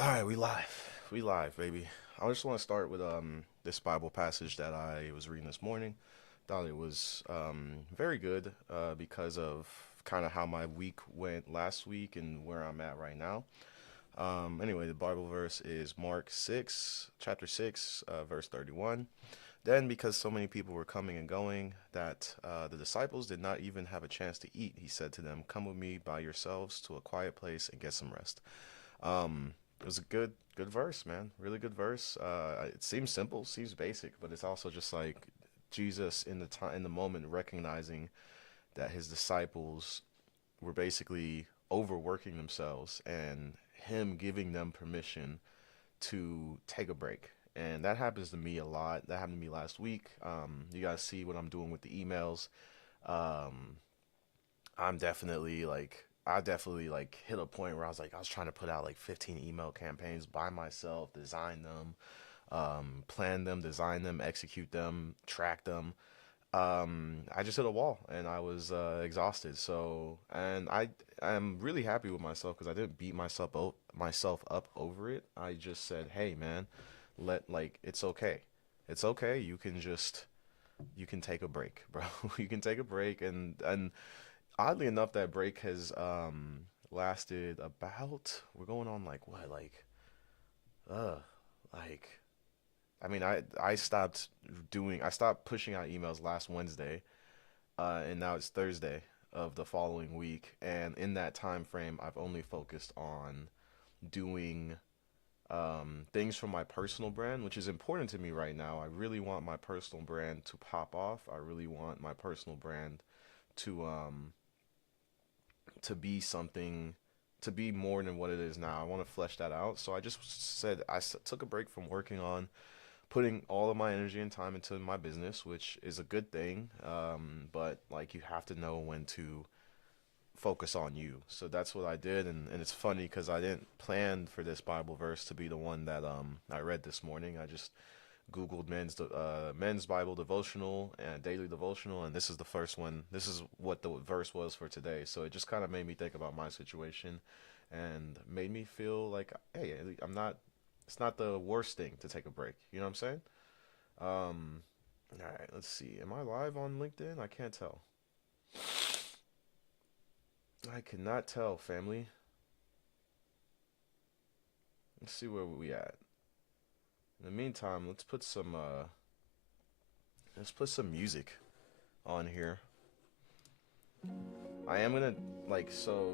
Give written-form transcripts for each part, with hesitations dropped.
All right, we live. We live, baby. I just want to start with this Bible passage that I was reading this morning. Thought it was very good because of kind of how my week went last week and where I'm at right now. Anyway, the Bible verse is Mark 6, chapter 6, verse 31. Then, because so many people were coming and going that the disciples did not even have a chance to eat, he said to them, "Come with me by yourselves to a quiet place and get some rest." It was a good verse, man. Really good verse. It seems simple, seems basic, but it's also just like Jesus in the time, in the moment, recognizing that his disciples were basically overworking themselves, and him giving them permission to take a break. And that happens to me a lot. That happened to me last week. You guys see what I'm doing with the emails. Um, I'm definitely like I definitely like hit a point where I was trying to put out like 15 email campaigns by myself, design them, plan them, design them, execute them, track them. I just hit a wall and I was exhausted. So, and I'm really happy with myself because I didn't beat myself up over it. I just said, "Hey, man, it's okay. It's okay. You can take a break, bro. You can take a break." And oddly enough, that break has lasted about, we're going on like what, uh like I stopped pushing out emails last Wednesday, and now it's Thursday of the following week, and in that time frame I've only focused on doing things for my personal brand, which is important to me right now. I really want my personal brand to pop off. I really want my personal brand to to be something, to be more than what it is now. I want to flesh that out. So I just said took a break from working on putting all of my energy and time into my business, which is a good thing. But like you have to know when to focus on you. So that's what I did, and it's funny because I didn't plan for this Bible verse to be the one that I read this morning. I just Googled men's Bible devotional and daily devotional, and this is the first one. This is what the verse was for today. So it just kind of made me think about my situation, and made me feel like, hey, I'm not. It's not the worst thing to take a break. You know what I'm saying? All right, let's see. Am I live on LinkedIn? I can't tell. I cannot tell, family. Let's see where we at. In the meantime, let's put some music on here. I am gonna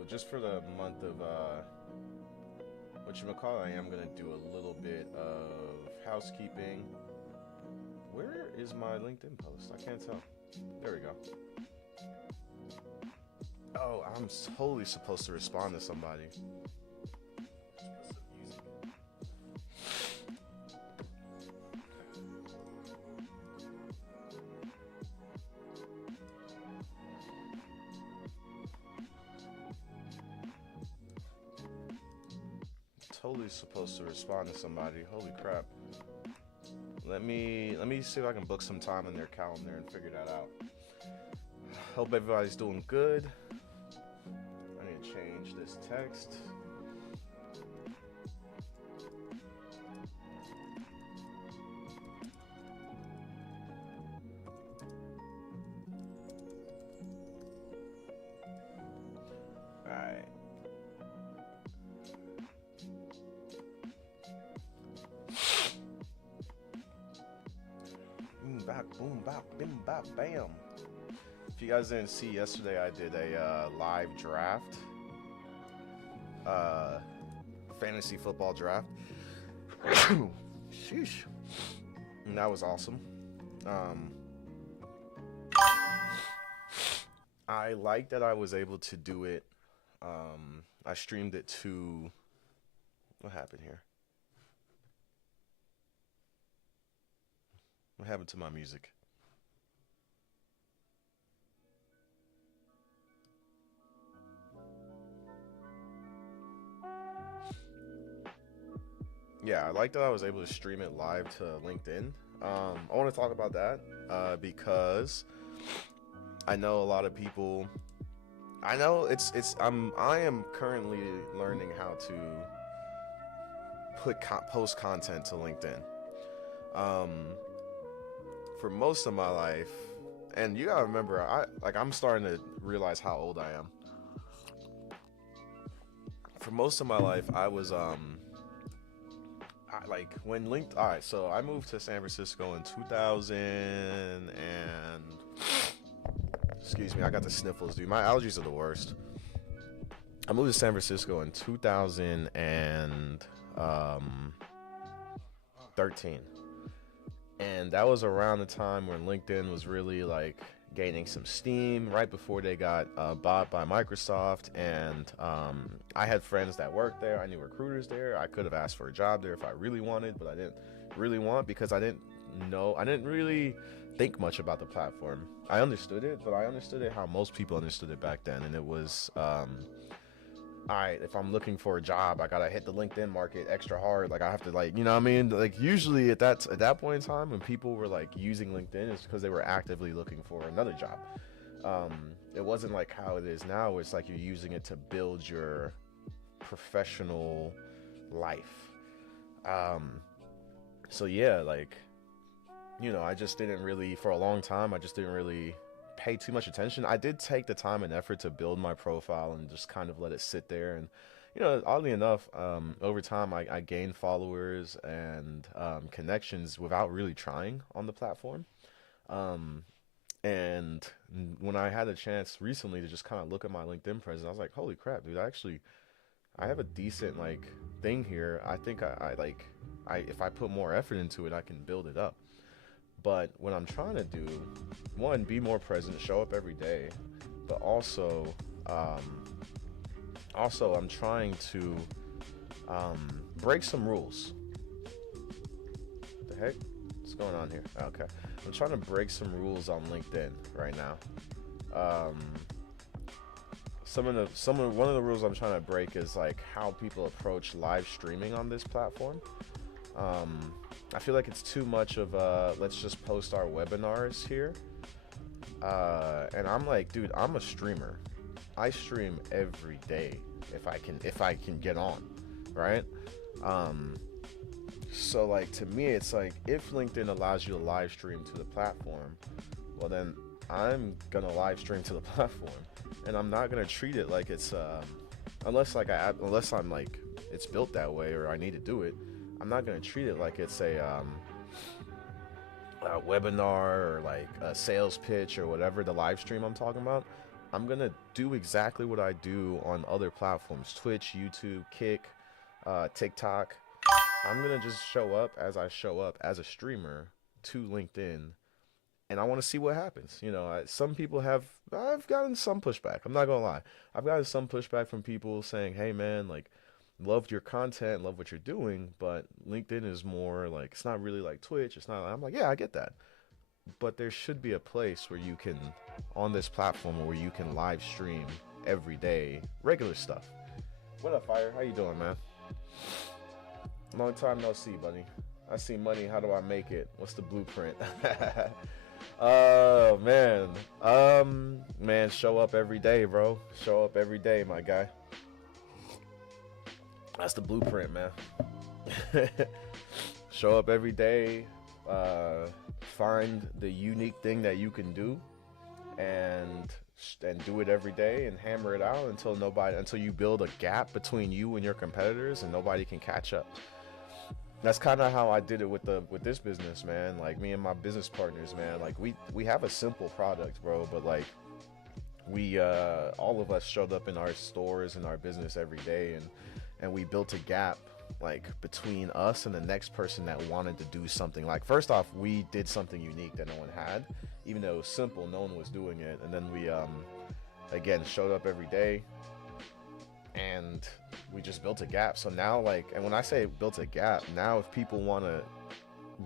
just for the month of what you call it, I am gonna do a little bit of housekeeping. Where is my LinkedIn post? I can't tell. There we go. Oh, I'm totally supposed to respond to somebody. Totally supposed to respond to somebody. Holy crap. Let me see if I can book some time in their calendar and figure that out. Hope everybody's doing good. I need to change this text. Alright. Boom bap, boom bap, bim bap, bam. If you guys didn't see yesterday, I did a live draft, uh, fantasy football draft. Sheesh, and that was awesome. Um, I like that I was able to do it. I streamed it to, what happened here? What happened to my music? Yeah, I like that I was able to stream it live to LinkedIn. I want to talk about that because I know a lot of people. I know I am currently learning how to post content to LinkedIn. Um, for most of my life, and you gotta remember, I'm starting to realize how old I am. For most of my life, I was like when linked. All right, so I moved to San Francisco in 2000 and excuse me, I got the sniffles, dude. My allergies are the worst. I moved to San Francisco in 2013, and that was around the time when LinkedIn was really like gaining some steam, right before they got bought by Microsoft. And I had friends that worked there. I knew recruiters there. I could have asked for a job there if I really wanted, but I didn't really want, because I didn't really think much about the platform. I understood it, but I understood it how most people understood it back then, and it was all right, if I'm looking for a job, I gotta hit the LinkedIn market extra hard. Like I have to, like, you know what I mean? Like usually at that point in time, when people were like using LinkedIn, it's because they were actively looking for another job. It wasn't like how it is now, where it's like you're using it to build your professional life. So yeah, like, you know, I just didn't really, for a long time, I just didn't really pay too much attention. I did take the time and effort to build my profile and just kind of let it sit there. And, you know, oddly enough, over time, I gained followers and connections without really trying on the platform. And when I had a chance recently to just kind of look at my LinkedIn presence, I was like, holy crap, dude, I have a decent like thing here. I think if I put more effort into it, I can build it up. But what I'm trying to do, one, be more present, show up every day, but also I'm trying to break some rules. What the heck? What's going on here? Okay, I'm trying to break some rules on LinkedIn right now. One of the rules I'm trying to break is like how people approach live streaming on this platform. I feel like it's too much of let's just post our webinars here. And I'm like, dude, I'm a streamer. I stream every day if I can get on, right? So like to me, it's like if LinkedIn allows you to live stream to the platform, well then I'm gonna live stream to the platform, and I'm not gonna treat it like it's unless I'm like it's built that way or I need to do it. I'm not going to treat it like it's a webinar or like a sales pitch or whatever the live stream I'm talking about. I'm going to do exactly what I do on other platforms, Twitch, YouTube, Kick, TikTok. I'm going to just show up as I show up as a streamer to LinkedIn, and I want to see what happens. You know, I've gotten some pushback. I'm not going to lie. I've gotten some pushback from people saying, hey man, like, loved your content, love what you're doing, but LinkedIn is more like, it's not really like Twitch. It's not. I'm like, yeah, I get that, but there should be a place where you can, on this platform, where you can live stream every day, regular stuff. What up, Fire? How you doing, man? Long time no see, buddy. I see money. How do I make it? What's the blueprint? Oh man, man, show up every day, bro. Show up every day, my guy. That's the blueprint, man. Show up every day, find the unique thing that you can do, and do it every day and hammer it out until you build a gap between you and your competitors and nobody can catch up. That's kind of how I did it with this business, man. Like me and my business partners, man. Like we have a simple product, bro, but like we all of us showed up in our stores and our business every day, and we built a gap like between us and the next person that wanted to do something. Like first off, we did something unique that no one had, even though it was simple, no one was doing it. And then we again showed up every day and we just built a gap. So now, like, and when I say built a gap, now if people want to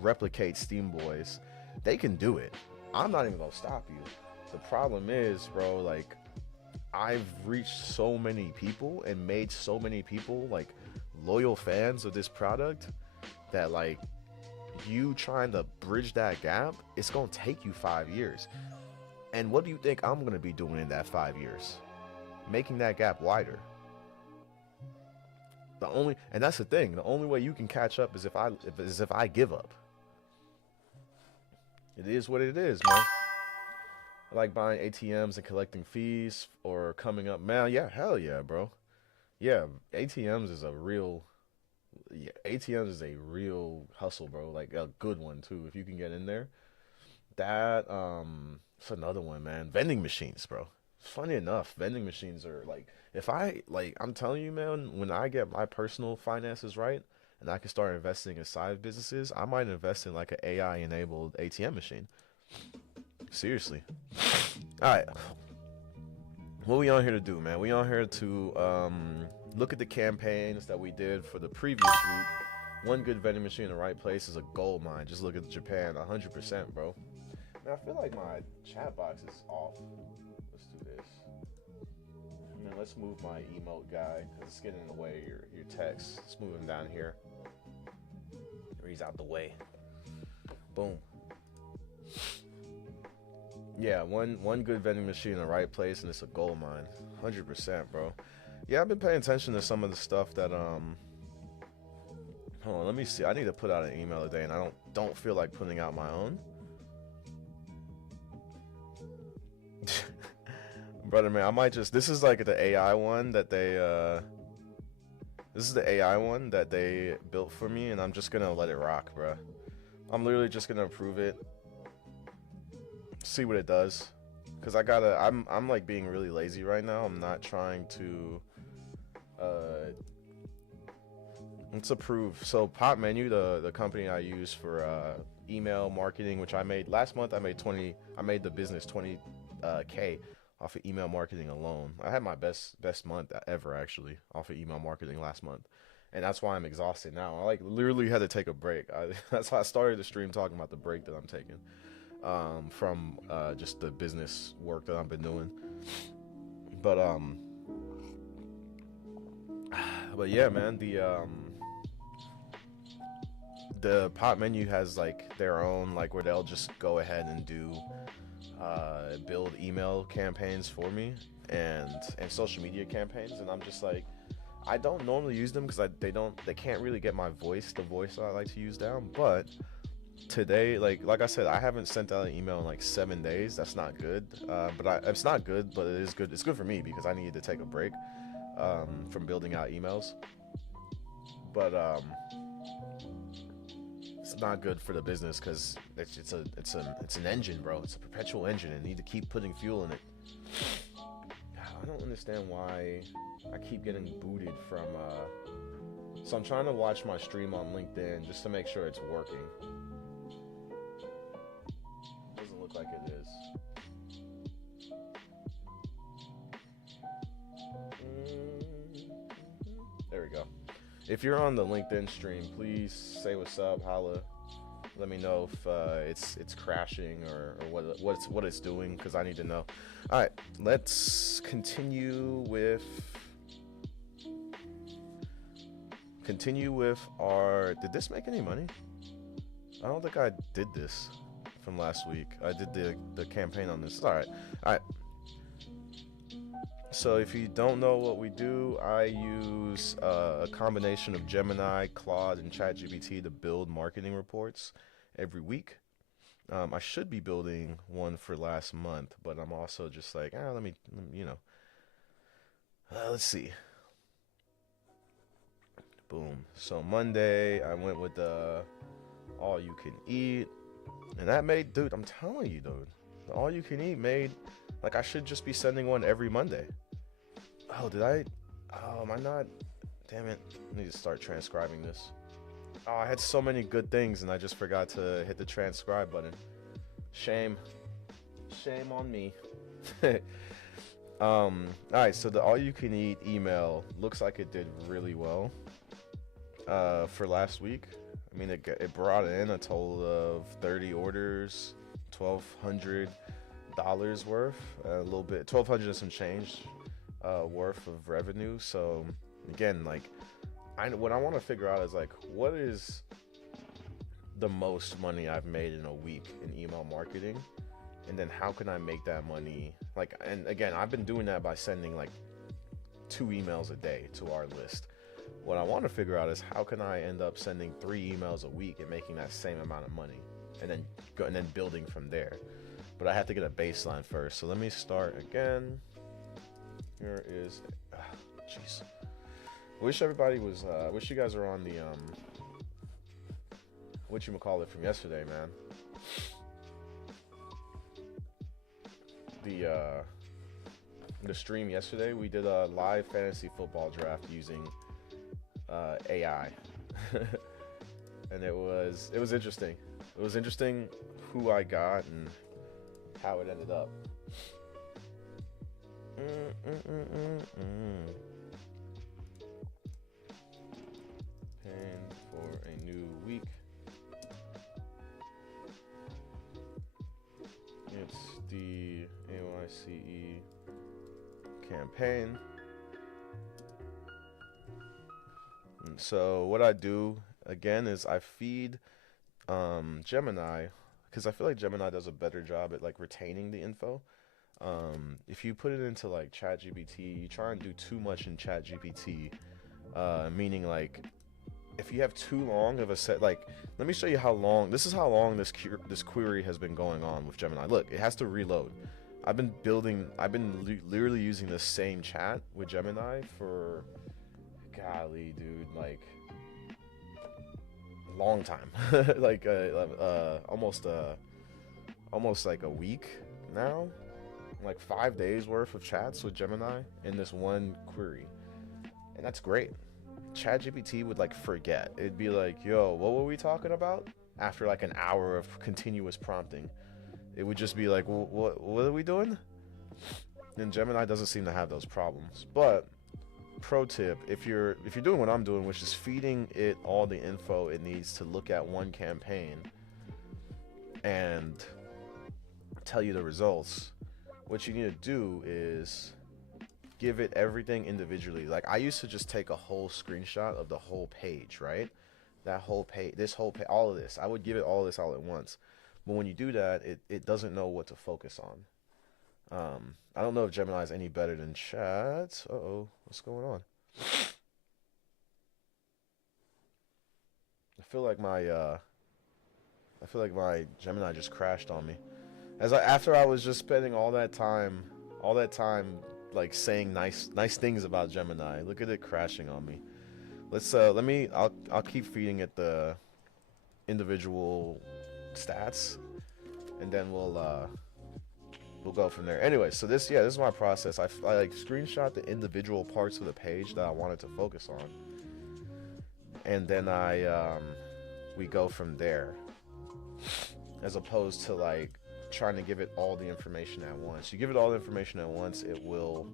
replicate Steam Boys, they can do it. I'm not even gonna stop you. The problem is, bro, like, I've reached so many people and made so many people like loyal fans of this product that like you trying to bridge that gap, it's gonna take you 5 years. And what do you think I'm gonna be doing in that 5 years? Making that gap wider. And that's the thing. The only way you can catch up is if I give up. It is what it is, man. I like buying ATMs and collecting fees or coming up, man. Yeah, hell yeah, bro. Yeah, ATMs is a real ATMs is a real hustle, bro. Like a good one too. If you can get in there, it's another one, man. Vending machines, bro. Funny enough, vending machines are like, if I like, I'm telling you, man, when I get my personal finances right and I can start investing in side businesses, I might invest in like an AI enabled ATM machine. Seriously. All right, what we on here to do, man? We on here to look at the campaigns that we did for the previous week. One good vending machine in the right place is a gold mine. Just look at Japan, 100%, bro. Man, I feel like my chat box is off. Let's do this. And then let's move my emote guy because it's getting in the way of your text. Let's move him down here. He's out the way. Boom. Yeah, one good vending machine in the right place, and it's a gold mine, 100%, bro. Yeah, I've been paying attention to some of the stuff that Hold on, let me see. I need to put out an email today, and I don't feel like putting out my own. Brother, man, I might just. This is like the AI one that they. This is the AI one that they built for me, and I'm just gonna let it rock, bro. I'm literally just gonna approve it. See what it does, cause I'm like being really lazy right now. I'm not trying to let's approve. So Pop Menu, the company I use for email marketing, which I made last month, I made the business 20K off of email marketing alone. I had my best month ever actually off of email marketing last month, and that's why I'm exhausted now. I like literally had to take a break. That's why I started the stream talking about the break that I'm taking from just the business work that I've been doing. But yeah, man, the Pop Menu has like their own, like, where they'll just go ahead and do build email campaigns for me and social media campaigns, and I'm just like, I don't normally use them because they can't really get my voice, the voice I like to use down. But today, like I said, I haven't sent out an email in like 7 days. That's not good. It's not good, but it is good. It's good for me because I needed to take a break from building out emails. But it's not good for the business because it's an engine, bro. It's a perpetual engine, and you need to keep putting fuel in it. I don't understand why I keep getting booted from. So I'm trying to watch my stream on LinkedIn just to make sure it's working. Doesn't look like it is. There we go. If you're on the LinkedIn stream, please say what's up, holla. Let me know if it's crashing or what it's doing, because I need to know. All right, let's continue with our. Did this make any money? I don't think I did this from last week. I did the campaign on this. All right. So if you don't know what we do, I use a combination of Gemini, Claude, and ChatGPT to build marketing reports every week. I should be building one for last month, but I'm also just like, let me let's see. Boom. So Monday, I went with the all you can eat, and that made, dude, I'm telling you, dude, the all you can eat made, like, I should just be sending one every Monday. Oh, am I not? Damn it. I need to start transcribing this. Oh, I had so many good things and I just forgot to hit the transcribe button. Shame on me. Alright, so the all you can eat email looks like it did really well for last week. I mean, it brought in a total of 30 orders, $1,200 worth, a little bit, 1,200 and some change worth of revenue. So again, like, what I want to figure out is, like, what is the most money I've made in a week in email marketing, and then how can I make that money, like, and again, I've been doing that by sending like 2 emails a day to our list. What I want to figure out is how can I end up sending 3 emails a week and making that same amount of money, and then building from there. But I have to get a baseline first. So let me start again. Here is, jeez. Wish everybody was. Wish you guys were on the what you call it from yesterday, man. The stream yesterday, we did a live fantasy football draft using AI, and it was interesting. It was interesting who I got and how it ended up. And for a new week, it's the AYCE campaign. And so what I do again is I feed Gemini, because I feel like Gemini does a better job at like retaining the info. If you put it into like ChatGPT, you try and do too much in ChatGPT, meaning like if you have too long of a set, like let me show you how long. This is how long this query has been going on with Gemini. Look, it has to reload. I've been literally using the same chat with Gemini for, golly, dude, like a long time, like almost like a week now, like 5 days worth of chats with Gemini in this one query, and that's great. ChatGPT would like forget. It'd be like, "Yo, what were we talking about?" After like an hour of continuous prompting, it would just be like, "What are we doing?" And Gemini doesn't seem to have those problems. But pro tip, if you're doing what I'm doing, which is feeding it all the info it needs to look at one campaign and tell you the results, what you need to do is give it everything individually. Like I used to just take a whole screenshot of the whole page, right? That whole page, this whole page, all of this. I would give it all this all at once. But when you do that, it doesn't know what to focus on. I don't know if Gemini is any better than chat. Uh-oh, what's going on? I feel like my Gemini just crashed on me. After I was just spending all that time like saying nice things about Gemini. Look at it crashing on me. I'll keep feeding it the individual stats, and then we'll go from there. Anyway, so this is my process. I like screenshot the individual parts of the page that I wanted to focus on, and then we go from there, as opposed to like trying to give it all the information at once. You give it all the information at once, it will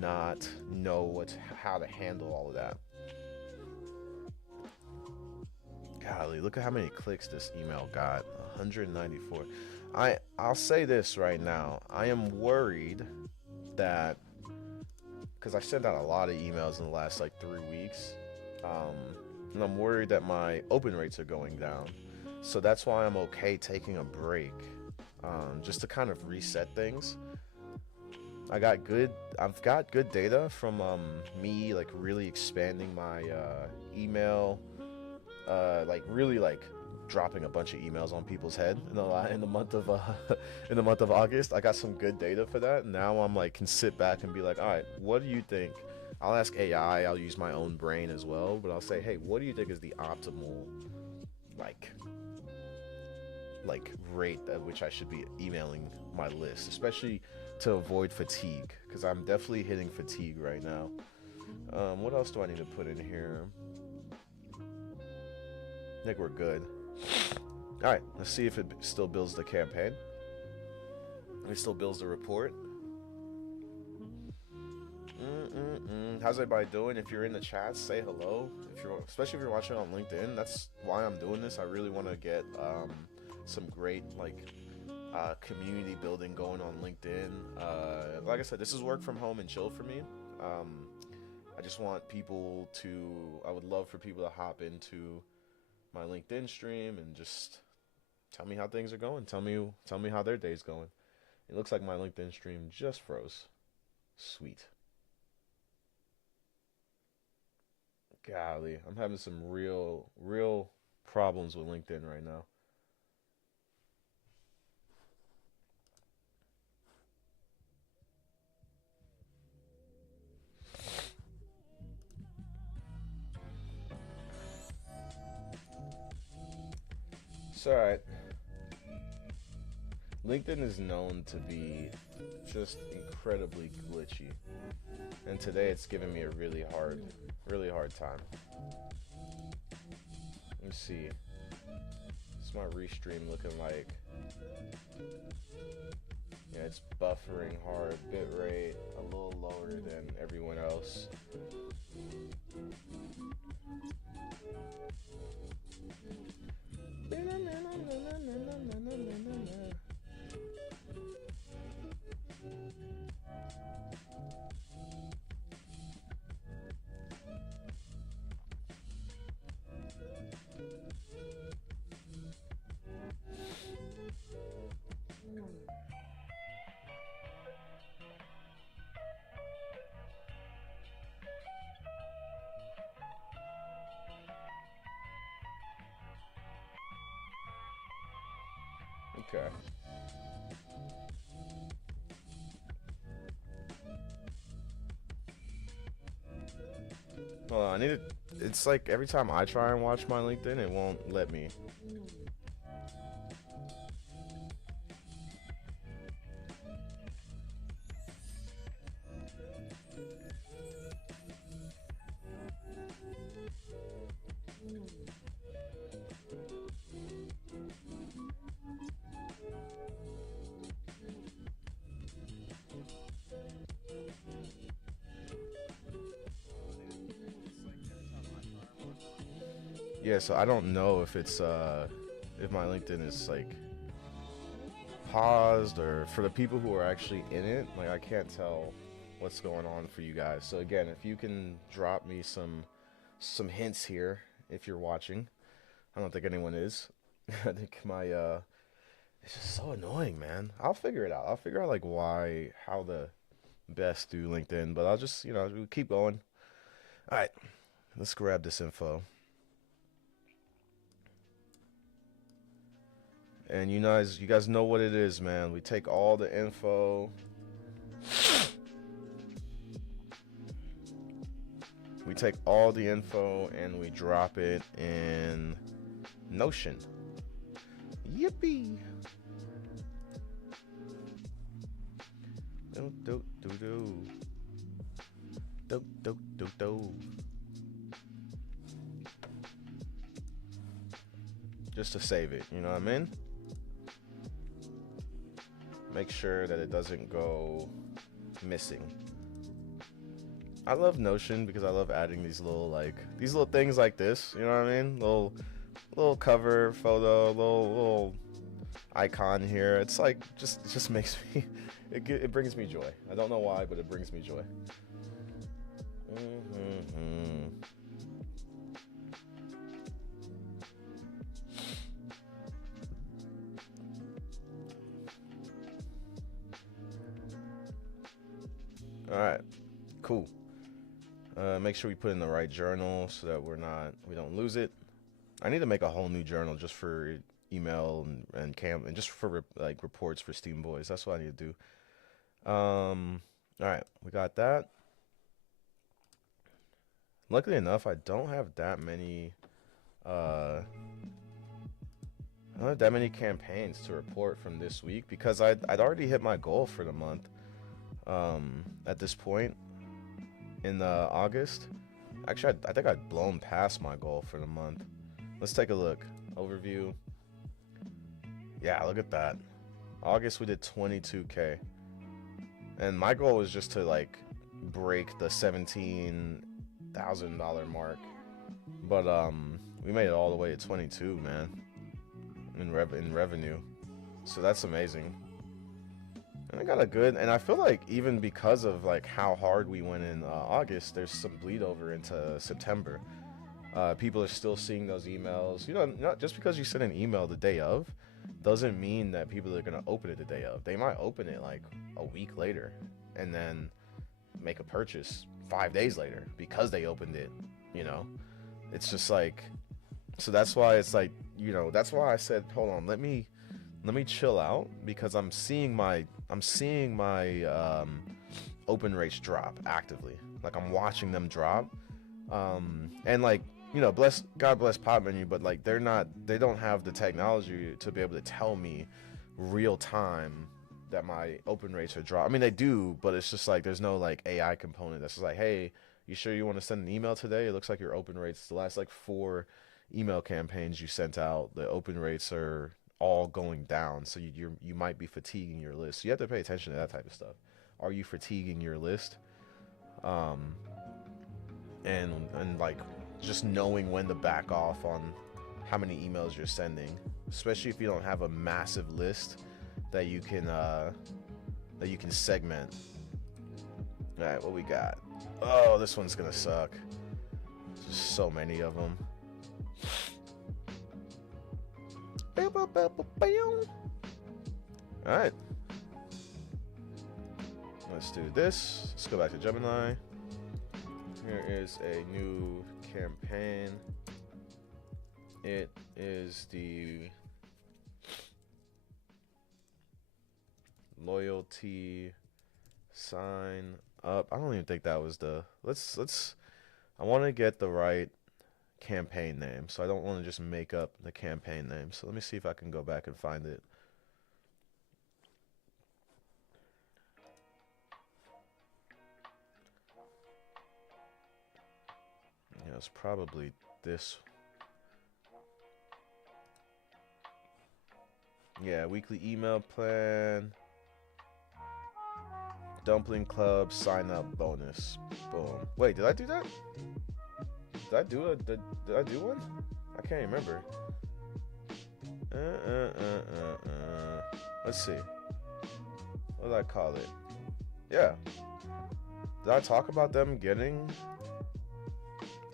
not know how to handle all of that. Golly, look at how many clicks this email got. 194. I'll say this right now. I am worried that, because I sent out a lot of emails in the last like 3 weeks, and I'm worried that my open rates are going down. So that's why I'm okay taking a break, just to kind of reset things. I've got good data from me like really expanding my email, like really like dropping a bunch of emails on people's head in the month of in the month of August. I got some good data for that. Now I'm like can sit back and be like, all right, what do you think? I'll ask AI. I'll use my own brain as well, but I'll say, hey, what do you think is the optimal like rate at which I should be emailing my list, especially to avoid fatigue, because I'm definitely hitting fatigue right now. What else do I need to put in here? I think we're good. All right, let's see if it still builds the campaign. It still builds the report. How's everybody doing? If you're in the chat, say hello. Especially if you're watching on LinkedIn, that's why I'm doing this. I really want to get some great community building going on LinkedIn. Like I said, this is work from home and chill for me. I just want people I would love for people to hop into my LinkedIn stream and just tell me how things are going. Tell me how their day's going. It looks like my LinkedIn stream just froze. Sweet. Golly, I'm having some real problems with LinkedIn right now. It's all right. LinkedIn is known to be just incredibly glitchy, and today it's giving me a really hard time. Let me see. What's my restream looking like? Yeah, it's buffering hard, bitrate a little lower than everyone else. Okay. Hold on, I need to. It's like every time I try and watch my LinkedIn, it won't let me. Yeah, so I don't know if my LinkedIn is like paused or for the people who are actually in it, like I can't tell what's going on for you guys. So again, if you can drop me some hints here if you're watching. I don't think anyone is. I think my it's just so annoying, man. I'll figure it out. I'll figure out like why how to best do LinkedIn, but I'll just, we'll keep going. All right. Let's grab this info. And you guys know what it is, man. We take all the info. We take all the info and we drop it in Notion. Yippee. Do do do do. Do do do do. Just to save it, you know what I mean? Make sure that it doesn't go missing. I love Notion because I love adding these little things like this, you know what I mean? Little cover photo, little icon here. It's like it just makes me it brings me joy. I don't know why, but it brings me joy. Mm-hmm. All right, cool. Make sure we put in the right journal so that we don't lose it. I need to make a whole new journal just for email and cam and just for like reports for Steam Boys. That's what I need to do. All right, we got that. Luckily enough, I don't have that many. I don't have that many campaigns to report from this week because I'd already hit my goal for the month. At this point in August, actually, I think I'd blown past my goal for the month. Let's take a look. Overview. Yeah, look at that. August we did 22K. And my goal was just to like break the $17,000 mark. But we made it all the way to 22, man. In revenue. So that's amazing. And I got a good, and I feel like even because of like how hard we went in August, there's some bleed over into September. People are still seeing those emails. Not just because you send an email the day of, doesn't mean that people are gonna open it the day of. They might open it like a week later, and then make a purchase 5 days later because they opened it you know. It's just like, so that's why it's like, that's why I said, hold on, let me chill out, because I'm seeing my open rates drop actively. Like, I'm watching them drop. And like, bless God bless Pop Menu, but like, they don't have the technology to be able to tell me real time that my open rates are dropped. I mean, they do, but it's just like there's no like AI component that's just like, hey, you sure you want to send an email today? It looks like your open rates, the last like 4 email campaigns you sent out, the open rates are all going down. So you might be fatiguing your list. So you have to pay attention to that type of stuff. Are you fatiguing your list? Um, and like, just knowing when to back off on how many emails you're sending, especially if you don't have a massive list that you can segment. All right, what we got? Oh, this one's gonna suck. There's so many of them. All right, let's do this. Let's go back to Gemini. Here is a new campaign. It is the loyalty sign up. I don't even think that was the I want to get the right campaign name, so I don't want to just make up the campaign name. So let me see if I can go back and find it. Yeah, it's probably this. Yeah, weekly email plan. Dumpling Club sign up bonus. Boom. Wait, did I do that? Did I do one? I can't remember. Let's see. What did I call it? Yeah. Did I talk about them getting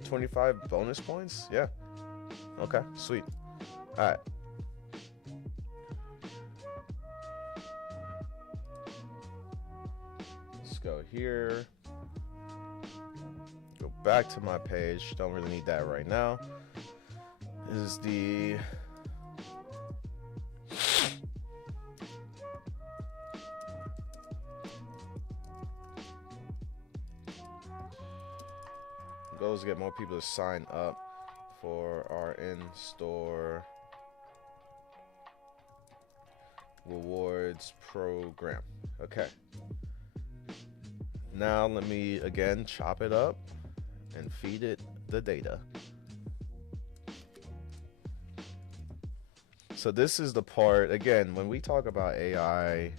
25 bonus points? Yeah. Okay, sweet. Alright. Let's go here. Go back to my page. Don't really need that right now. Is the goals to get more people to sign up for our in-store rewards program. Okay. Now let me again chop it up and feed it the data. So this is the part, again, when we talk about AI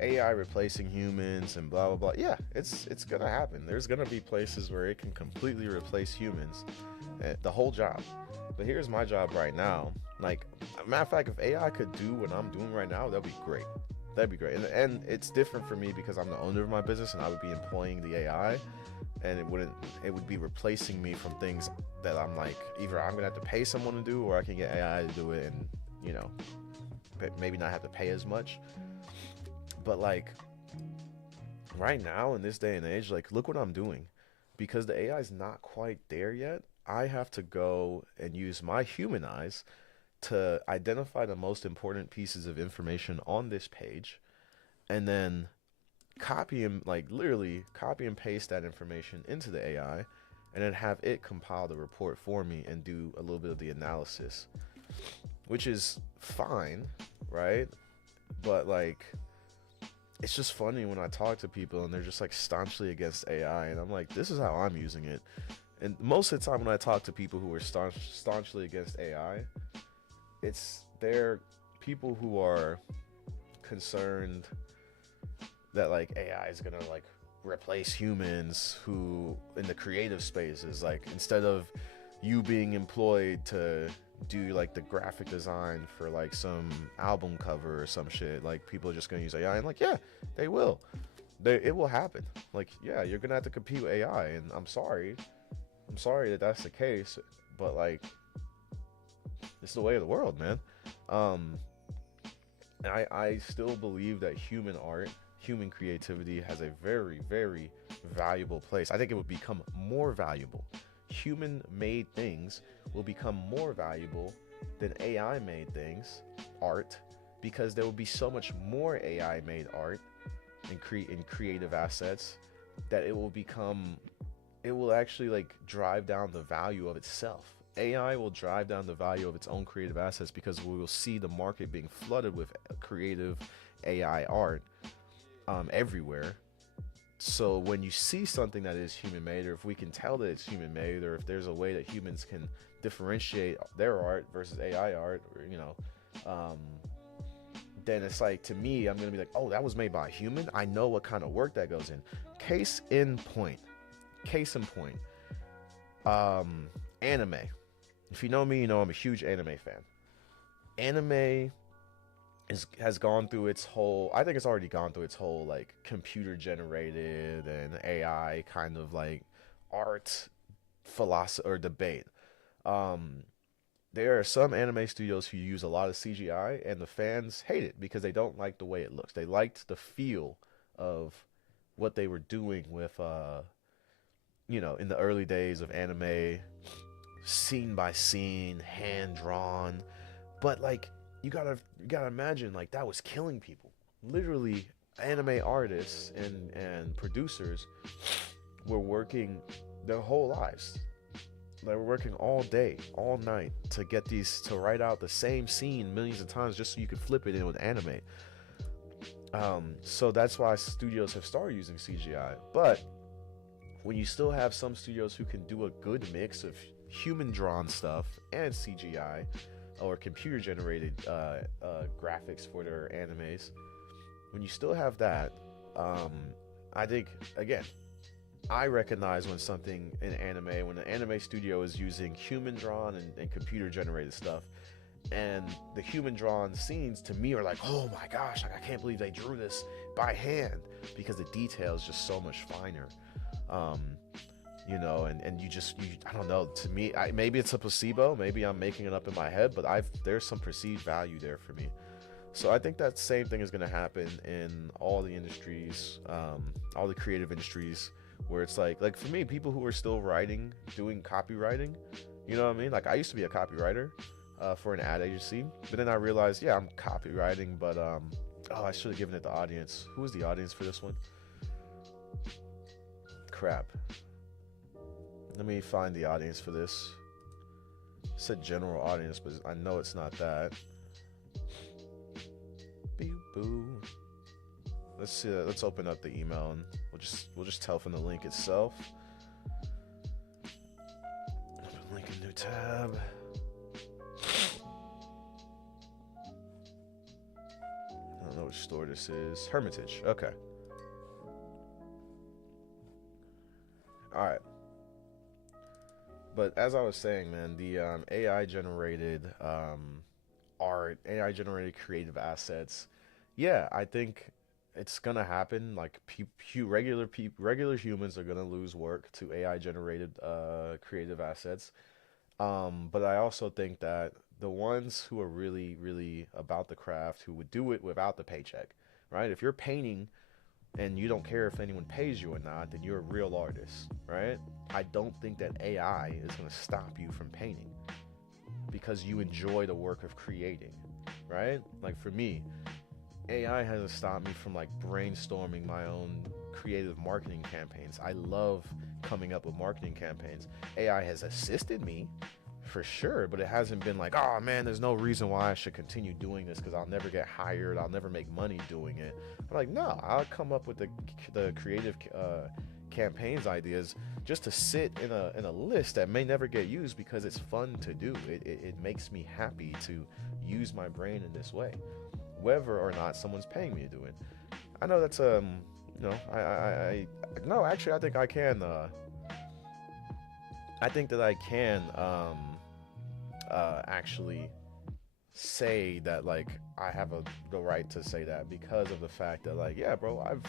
replacing humans and blah blah blah. Yeah, it's gonna happen. There's gonna be places where it can completely replace humans, the whole job. But here's my job right now. Like, matter of fact, if AI could do what I'm doing right now, that'd be great. That'd be great. And it's different for me because I'm the owner of my business and I would be employing the AI, and it would be replacing me from things that I'm like, either I'm gonna have to pay someone to do, or I can get AI to do it and, you know, maybe not have to pay as much. But like, right now in this day and age, like, look what I'm doing. Because the AI is not quite there yet, I have to go and use my human eyes to identify the most important pieces of information on this page, and then literally copy and paste that information into the AI, and then have it compile the report for me and do a little bit of the analysis, which is fine, right? But like, it's just funny when I talk to people and they're just like staunchly against AI, and I'm like, this is how I'm using it. And most of the time when I talk to people who are staunchly against AI, they're people who are concerned that like AI is gonna like replace humans who in the creative spaces. Like, instead of you being employed to do like the graphic design for like some album cover or some shit, like, people are just gonna use AI. And like, yeah, they will. It will happen. Like, yeah, you're gonna have to compete with AI, and I'm sorry that that's the case, but like, it's the way of the world, man. And I still believe that human art, human creativity has a very, very valuable place. I think it would become more valuable. human made things will become more valuable than AI made things, art, because there will be so much more AI made art and creative assets that it will actually like drive down the value of itself. AI will drive down the value of its own creative assets because we will see the market being flooded with creative AI art everywhere. So when you see something that is human made, or if we can tell that it's human made, or if there's a way that humans can differentiate their art versus AI art, or, then it's like, to me, I'm gonna be like, oh, that was made by a human. I know what kind of work that goes in. Case in point. Case in point. Anime. If you know me, you know I'm a huge anime fan. Anime has gone through its whole, I think it's already gone through its whole like computer generated and AI kind of like art philosophy or debate. Um there are some anime studios who use a lot of CGI and the fans hate it because they don't like the way it looks. They liked the feel of what they were doing with in the early days of anime, scene by scene, hand drawn. But like you gotta imagine like that was killing people. Literally, anime artists and producers were working their whole lives. They were working all day, all night to get these to write out the same scene millions of times just so you could flip it in with anime. So that's why studios have started using CGI. But when you still have some studios who can do a good mix of human drawn stuff and CGI or computer generated graphics for their animes, when you still have that, I think, again, I recognize when something in anime, when an anime studio is using human drawn and computer generated stuff, and the human drawn scenes to me are like, oh my gosh, like I can't believe they drew this by hand, because the detail is just so much finer. And I don't know, to me, maybe it's a placebo, maybe I'm making it up in my head, but there's some perceived value there for me. So I think that same thing is going to happen in all the industries, all the creative industries, where it's like for me, people who are still doing copywriting, you know what I mean? Like I used to be a copywriter for an ad agency, but then I realized, yeah, I'm copywriting, but I should have given it the audience. Who was the audience for this one? Crap. Let me find the audience for this. It said general audience, but I know it's not that. Boo. Let's see. Let's open up the email and we'll just tell from the link itself. Open link in new tab. I don't know which store this is. Hermitage. Okay. All right. But as I was saying, man, the AI generated art, AI generated creative assets. Yeah, I think it's gonna happen. Like regular humans are gonna lose work to AI generated creative assets. But I also think that the ones who are really, really about the craft, who would do it without the paycheck, right? If you're painting and you don't care if anyone pays you or not, then you're a real artist, right? I don't think that AI is going to stop you from painting because you enjoy the work of creating, right? Like for me, AI hasn't stopped me from like brainstorming my own creative marketing campaigns. I love coming up with marketing campaigns. AI has assisted me for sure, but it hasn't been like, oh man, there's no reason why I should continue doing this because I'll never get hired, I'll never make money doing it. I'm like, no, I'll come up with the creative campaigns ideas just to sit in a list that may never get used because it's fun to do. It makes me happy to use my brain in this way, whether or not someone's paying me to do it. I know that's I no, actually I think I can actually say that like I have the right to say that because of the fact that like, yeah, bro, I've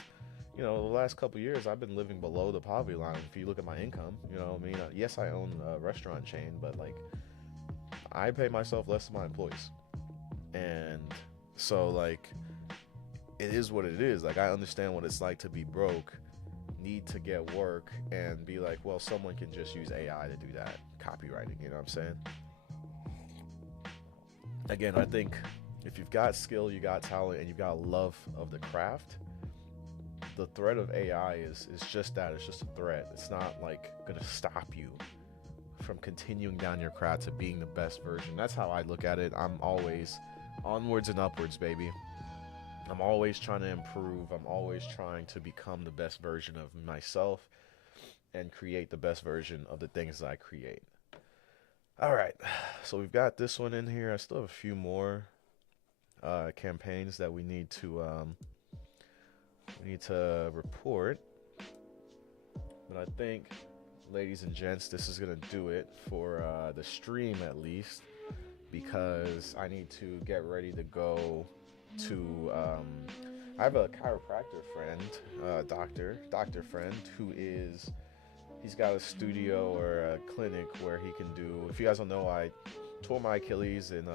the last couple years I've been living below the poverty line. If you look at my income, you know what I mean? Yes, I own a restaurant chain, but like I pay myself less than my employees. And so like it is what it is. Like I understand what it's like to be broke need to get work and be like, well, someone can just use AI to do that copywriting. You know what I'm saying? Again, I think if you've got skill, you got talent, and you've got love of the craft, the threat of AI is just that. It's just a threat. It's not like gonna stop you from continuing down your craft to being the best version. That's how I look at it. I'm always onwards and upwards, baby. I'm always trying to improve. I'm always trying to become the best version of myself and create the best version of the things that I create. All right, so we've got this one in here. I still have a few more campaigns that we need to report, but I think, ladies and gents, this is gonna do it for the stream at least, because I need to get ready to go to. I have a chiropractor friend, doctor friend, who is. He's got a studio or a clinic where he can do. If you guys don't know, I tore my Achilles in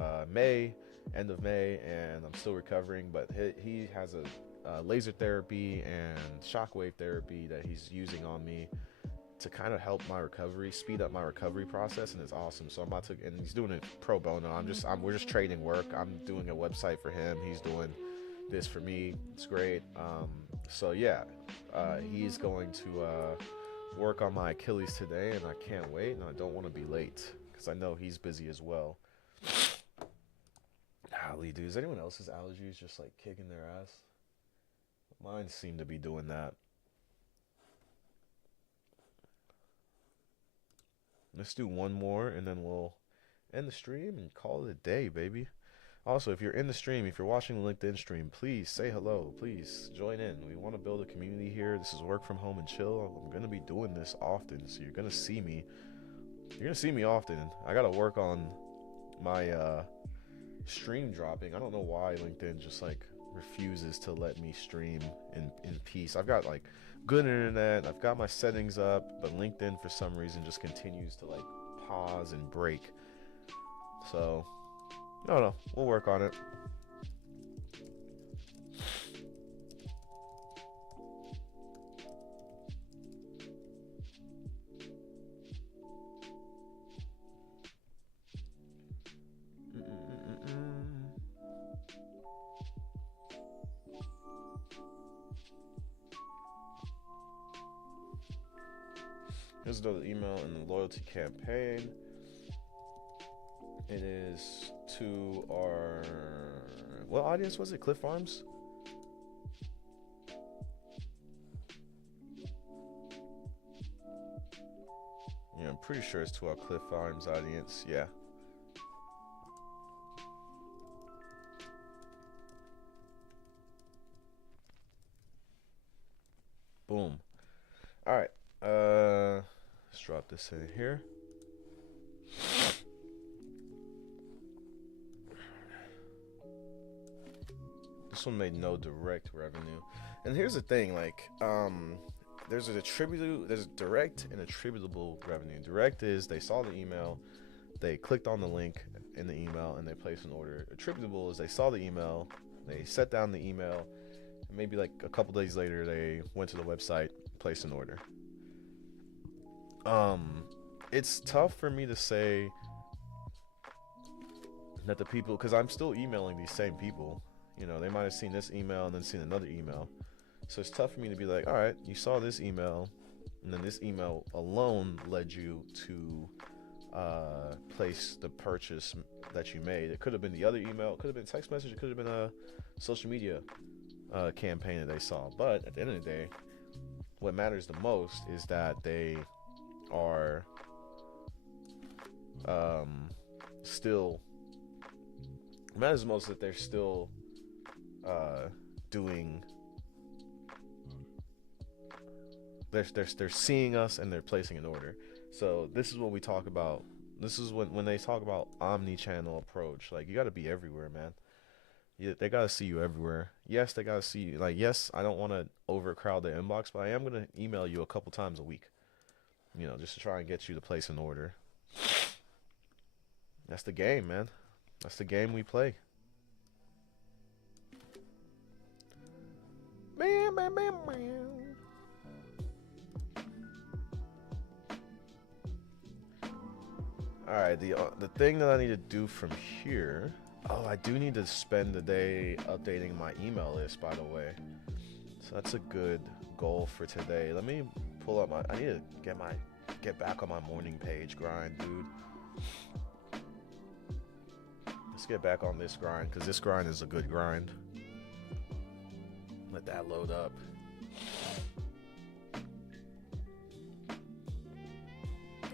end of May, and I'm still recovering. But he has a laser therapy and shockwave therapy that he's using on me to kind of help my recovery, speed up my recovery process, and it's awesome. So I'm about to, and he's doing it pro bono. We're just trading work. I'm doing a website for him. He's doing this for me. It's great. So yeah, he's going to work on my Achilles today, and I can't wait, and I don't want to be late because I know he's busy as well. Golly, dude, is anyone else's allergies just like kicking their ass? Mine seem to be doing that. Let's do one more, and then we'll end the stream and call it a day, baby. Also, if you're in the stream, if you're watching the LinkedIn stream, please say hello. Please join in. We want to build a community here. This is work from home and chill. I'm going to be doing this often, so you're going to see me. You're going to see me often. I got to work on my stream dropping. I don't know why LinkedIn just like refuses to let me stream in peace. I've got like good internet. I've got my settings up, but LinkedIn for some reason just continues to like pause and break. So no, we'll work on it. Here's another email in the loyalty campaign. It is to our, what audience was it? Cliff Farms? Yeah, I'm pretty sure it's to our Cliff Farms audience. Yeah. Boom. All right. Let's drop this in here. This one made no direct revenue. And here's the thing, like, there's direct and attributable revenue. Direct is they saw the email, they clicked on the link in the email, and they placed an order. Attributable is they saw the email, they set down the email, and maybe like a couple days later they went to the website, placed an order. It's tough for me to say that the people, because I'm still emailing these same people. You know, they might have seen this email and then seen another email. So it's tough for me to be like, all right, you saw this email, and then this email alone led you to place the purchase that you made. It could have been the other email, it could have been text message, it could have been a social media campaign that they saw. But at the end of the day, what matters the most is that they are still, it matters the most that they're still doing, they're seeing us and they're placing an order. So this is what we talk about. This is when they talk about omni-channel approach. Like, you got to be everywhere, man. They got to see you everywhere. Yes, they got to see you. Like, yes, I don't want to overcrowd the inbox, but I am going to email you a couple times a week, you know, just to try and get you to place an order. That's the game, man. That's the game we play. Man. All right, the thing that I need to do from here. Oh, I do need to spend the day updating my email list, by the way. So that's a good goal for today. Let me pull up my. I need to get back on my morning page grind, dude. Let's get back on this grind because this grind is a good grind. Let that load up.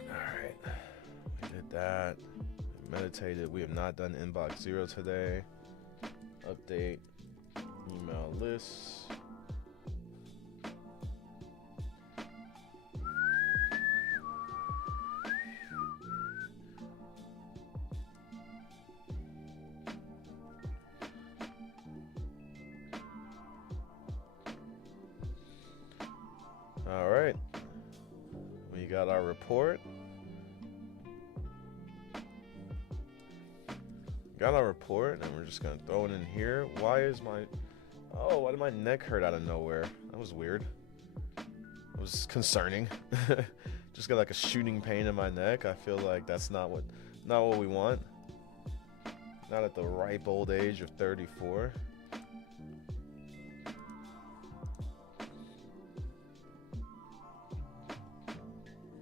Alright. We did that. Meditated. We have not done inbox 0 today. Update email lists. All right, we got our report. And we're just gonna throw it in here. Why did my neck hurt out of nowhere? That was weird. It was concerning. Just got like a shooting pain in my neck. I feel like that's not what we want. Not at the ripe old age of 34.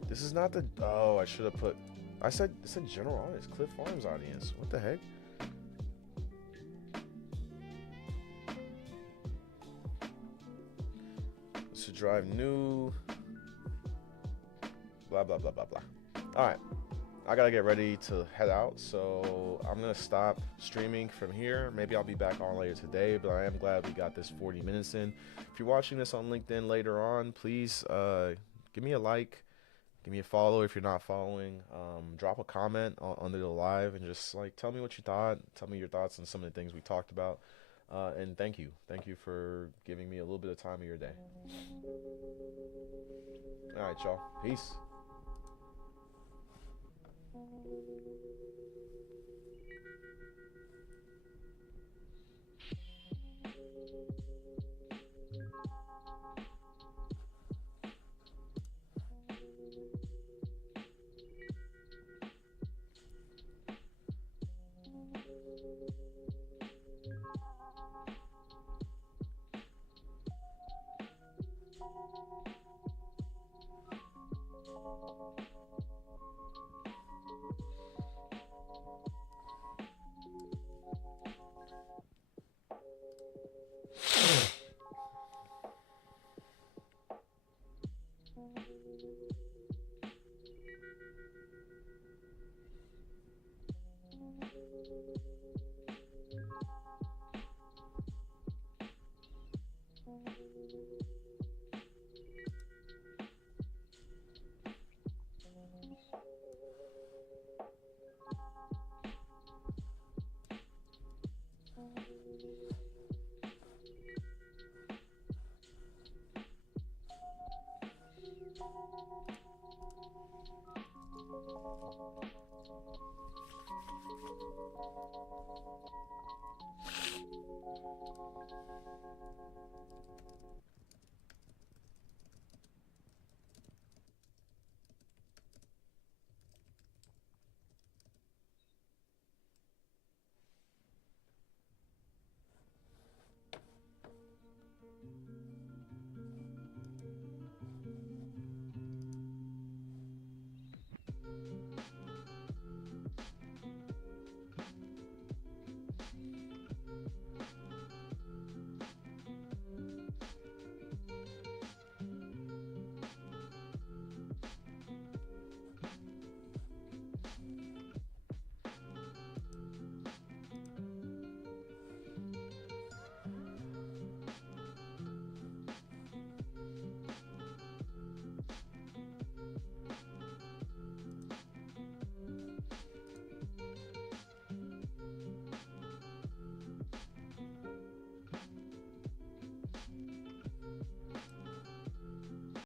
This is not the. Oh, I should have put. It said general audience, Cliff Farms audience. What the heck? To drive new. Blah blah blah blah blah. All right, I gotta get ready to head out, so I'm gonna stop streaming from here. Maybe I'll be back on later today, but I am glad we got this 40 minutes in. If you're watching this on LinkedIn later on, please give me a like. Give me a follow if you're not following. Drop a comment under the live and just like tell me what you thought. Tell me your thoughts on some of the things we talked about. And thank you. Thank you for giving me a little bit of time of your day. All right, y'all. Peace.